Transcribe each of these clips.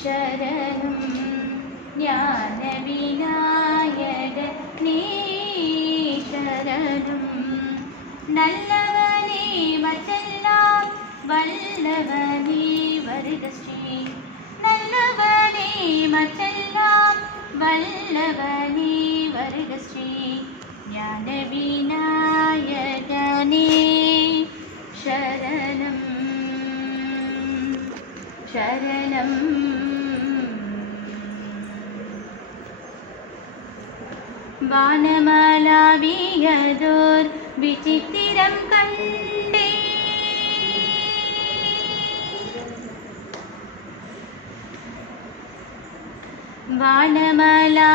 ശരണം ജ്ഞാനവിനായക നീ ശരണം நல்லவனே மற்றெல்லாம் வல்லவனே வருக ஸ்ரீ நல்லவனே மற்றெல்லாம் வல்லவனே வருக ஸ்ரீ ஞான விநாயகனே சரணம் சரணம் வானமளாவியதோர் விசித்திரம் கண்டே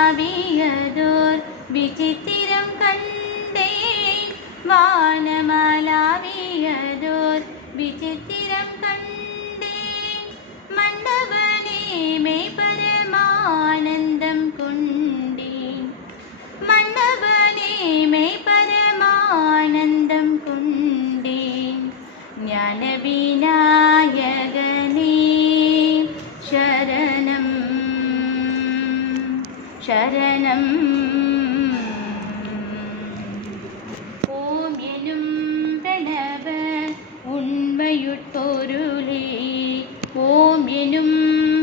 வானமளாவியதோர் விசித்திரம் கண்டே வானமளாவியதோர் விசித்திரம் கண்டே மண்டபனே மெய் பரமானந்தம் கொண்டேன் மண்டபனே மெய் பரமானந்தம் கொண்டேன் ஞான விநாயகனே சரணம் சரணம் ஓம் எனும் பிரணவ உண்மையுட்பொருளே ஓம் எனும்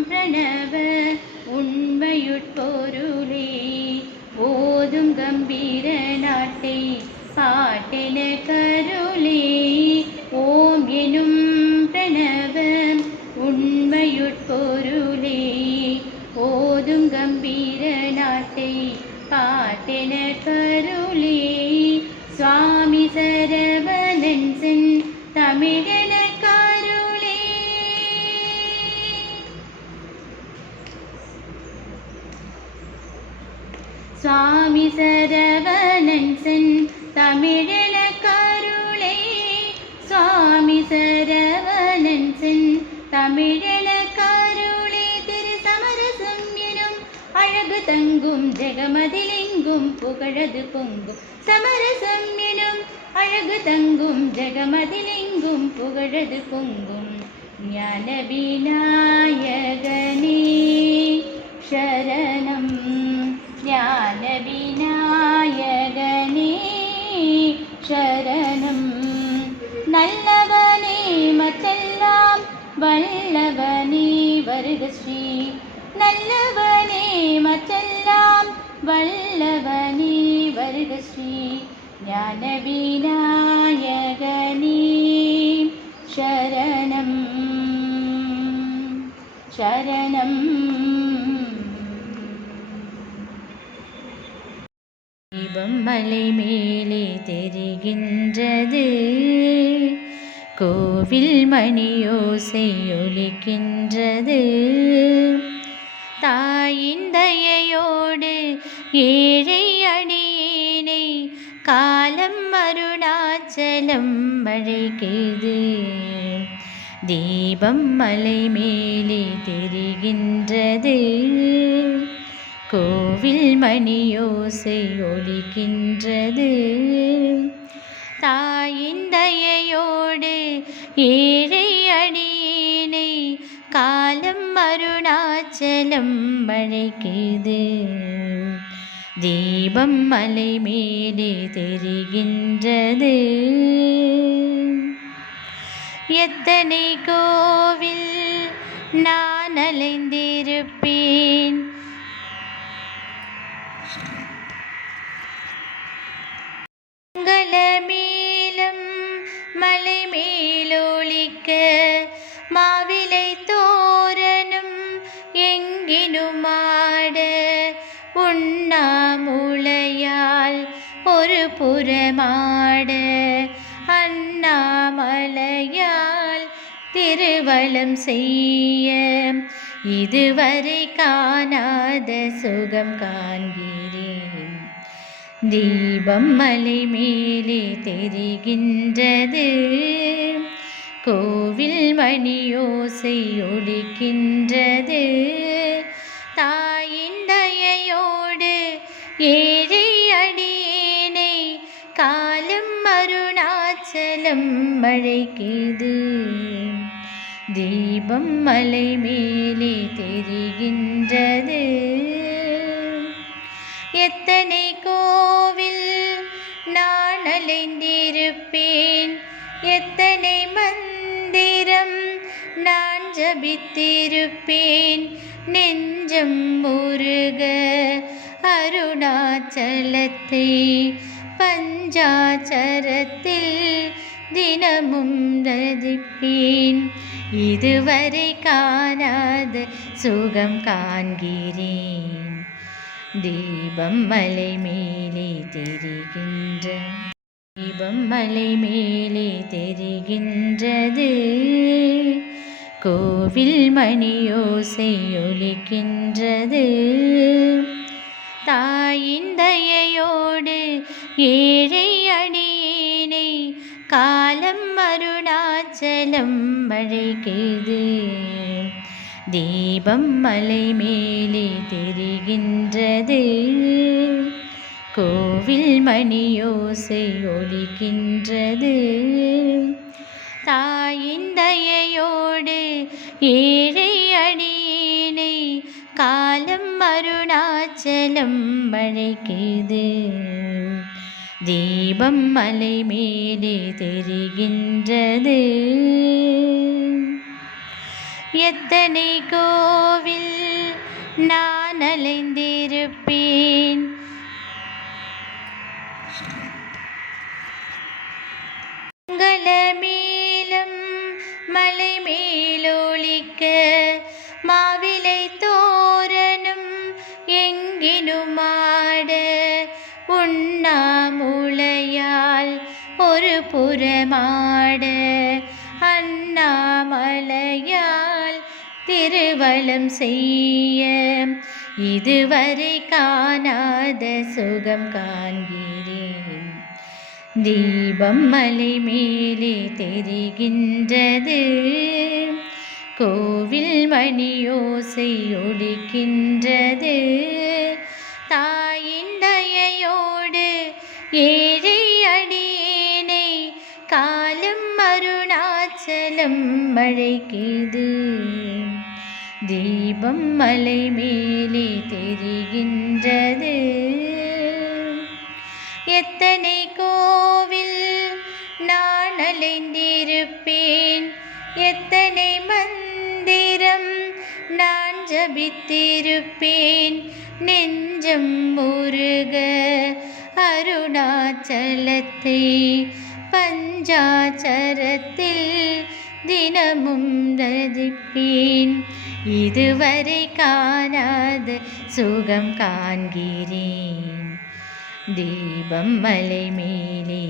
பிரணவ உண்மையுட்பொருளே ஓதும் கம்பீர நாட்டை பாட்டென கருளே ஓம் எனும் பிரணவ உண்மையுட்பொருளே ஓதும் கம்பீர நாட்டை பாட்டென கருளே சுவாமி சரவணன் சென் தமிழென கருளே சுவாமி சரவணன் சென் தமிழென கருளே சுவாமி சரவணன் சென் தமிழென கருளே திரு சமரசம் எனும் அழகு தங்கும் ஜெகமதிலெங்கும் புகழது பொங்கும் சமரசம் எனும் அழகு தங்கும் ஜெகமதிலெங்கும் புகழது பொங்கும் ஞான விநாயகனே சரணம் ஞான விநாயகனே சரணம் நல்லவனே மற்றெல்லாம் வல்லவனே வருக ஸ்ரீ நல்லவனே மற்றெல்லாம் வல்லவனே வருக ஸ்ரீ ஞான விநாயகனே சரணம் சரணம் தீபம் மலை மேலே தெரிகின்றது கோவில் மணியோசை ஒலிக்கின்றது தாயின் தயையோடு ஏழை அடியேனை காலம் அருணாச்சலம் அழைக்கிறது தீபம் மலை மேலே தெரிகின்றது கோவில் மணியோசை ஒலிக்கின்றது தாயின் தயையோடு ஏழை அடியேனை காலம் அருணாச்சலம் அழைக்கிறது தீபம் மலை மேலே தெரிகின்றது எத்தனை கோவில் நான் அலைந்திருப்பேன் மேலும் மலை மேலொலிக்க மாவிலை தோரணும் எங்கினுமாட உண்ணாமுலையால் ஒரு புறமாட அண்ணாமலையால் திருவலம் செய்ய இதுவரை காணாத சுகம் காண்கிறேன் தீபம் மலை மேலே தெரிகின்றது கோவில் மணியோசை ஒலிக்கின்றது தாயின் தயையோடு ஏழை அடியேனை காலம் அருணாச்சலம் அழைக்கிறது தீபம் தீபம் மலை மேலே தெரிகின்றது. எத்தனை கோவில் நான் அலைந்திருப்பேன், எத்தனை மந்திரம் நான் ஜபித்திருப்பேன். நெஞ்சம் முருக அருணாச்சலத்தை பஞ்சாச்சரத்தில் தினமும் ரதிப்பேன். இதுவரை காணாத சுகம் காண்கிறேன். தீபம் மலை மேலே தெரிகின்ற தீபம் மலை மேலே தெரிகின்றது. கோவில் மணியோசை ஒலிக்கின்றது. தாயின் தயையோடு ஏழை அடியேனை காலம் அருணாச்சலம் அழைக்குது. தீபம் மலை மேலே தெரிகின்றது. கோவில் மணியோசை ஒலிக்கின்றது. தாயின் தயையோடு ஏழை அடியேனை காலம் அருணாச்சலம் அழைக்குது. தீபம் மலை மேலே தெரிகின்றது. எத்தனை கோவில் நான் அலைந்திருப்பேன், மங்களமேளம் மலை மேலொலிக்க மாவிலை தோரணம் எங்கினுமாட உண்ணாமுலையால் ஒரு புறமாட அண்ணாமலையால் திருவலம் செய்ய இதுவரை காணாத சுகம் காண்கிறேன். தீபம் மலை மேலே தெரிகின்றது. கோவில் மணியோசை ஒலிக்கின்றது. தாயின் தயையோடு ஏழை அடியேனை காலம் அருணாச்சலம் அழைக்குது. தீபம் மலை மேலே தெரிகின்றது. எத்தனை கோவில் நான் அலைந்திருப்பேன், எத்தனை மந்திரம் நான் ஜபித்திருப்பேன். நெஞ்சம் முருக அருணாச்சலத்தை பஞ்சாச்சரத்தில் தினமும் ரதிப்பேன். இதுவரை காணாத சுகம் காண்கிறேன். தீபம் மலை மேலே